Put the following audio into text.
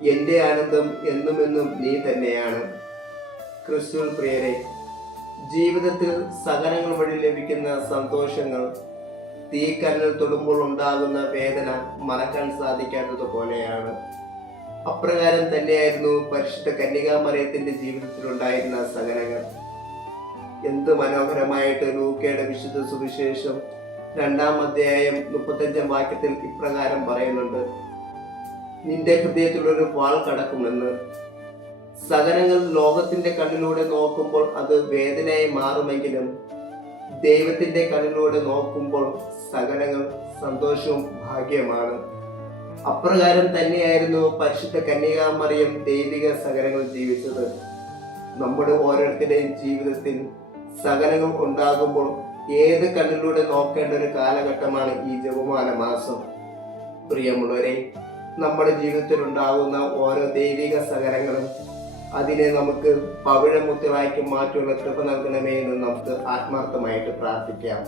എൻ്റെ ആനന്ദം എന്നുമെന്നും നീ തന്നെയാണ്. ക്രിസ്തുവിൽ പ്രിയരെ, ജീവിതത്തിൽ സഹനങ്ങൾ വഴി ലഭിക്കുന്ന സന്തോഷങ്ങൾ തീക്കനൽ തൊടുമ്പോൾ ഉണ്ടാകുന്ന വേദന മറക്കാൻ സാധിക്കാത്തതുപോലെയാണ്. അപ്രകാരം തന്നെയായിരുന്നു പരിശുദ്ധ കന്യകാമറിയത്തിന്റെ ജീവിതത്തിലുണ്ടായിരുന്ന സഹനങ്ങൾ. എന്ത് മനോഹരമായിട്ട് ലൂക്കയുടെ വിശുദ്ധ സുവിശേഷം 2-ാം അധ്യായം 35-ാം വാക്യത്തിൽ ഇപ്രകാരം പറയുന്നുണ്ട്: നിന്റെ ഹൃദയത്തിലൊരു വാൾ കടക്കുമെന്ന്. സഹനങ്ങൾ ലോകത്തിന്റെ കണ്ണിലൂടെ നോക്കുമ്പോൾ അത് വേദനയായി മാറുമെങ്കിലും ദൈവത്തിന്റെ കണ്ണിലൂടെ നോക്കുമ്പോൾ സഹനങ്ങൾ സന്തോഷവും ഭാഗ്യമാണ്. അപ്രകാരം തന്നെയായിരുന്നു പരിശുദ്ധ കന്യകാമറിയം ദൈവിക സഹനങ്ങൾ ജീവിച്ചത്. നമ്മുടെ ഓരോരുത്തരുടെയും ജീവിതത്തിൽ സഹനങ്ങൾ ഉണ്ടാകുമ്പോൾ ഏത് കണ്ണിലൂടെ നോക്കേണ്ട ഒരു കാലഘട്ടമാണ് ഈ ജപമാല മാസം. പ്രിയമുള്ളവരെ, നമ്മുടെ ജീവിതത്തിൽ ഉണ്ടാകുന്ന ഓരോ ദൈവിക സഹനങ്ങളും അതിനെ നമുക്ക് പവിഴമുത്തുകളാക്കി മാറ്റുള്ള കൃപ നൽകണമേ എന്ന് നമുക്ക് ആത്മാർത്ഥമായിട്ട് പ്രാർത്ഥിക്കാം.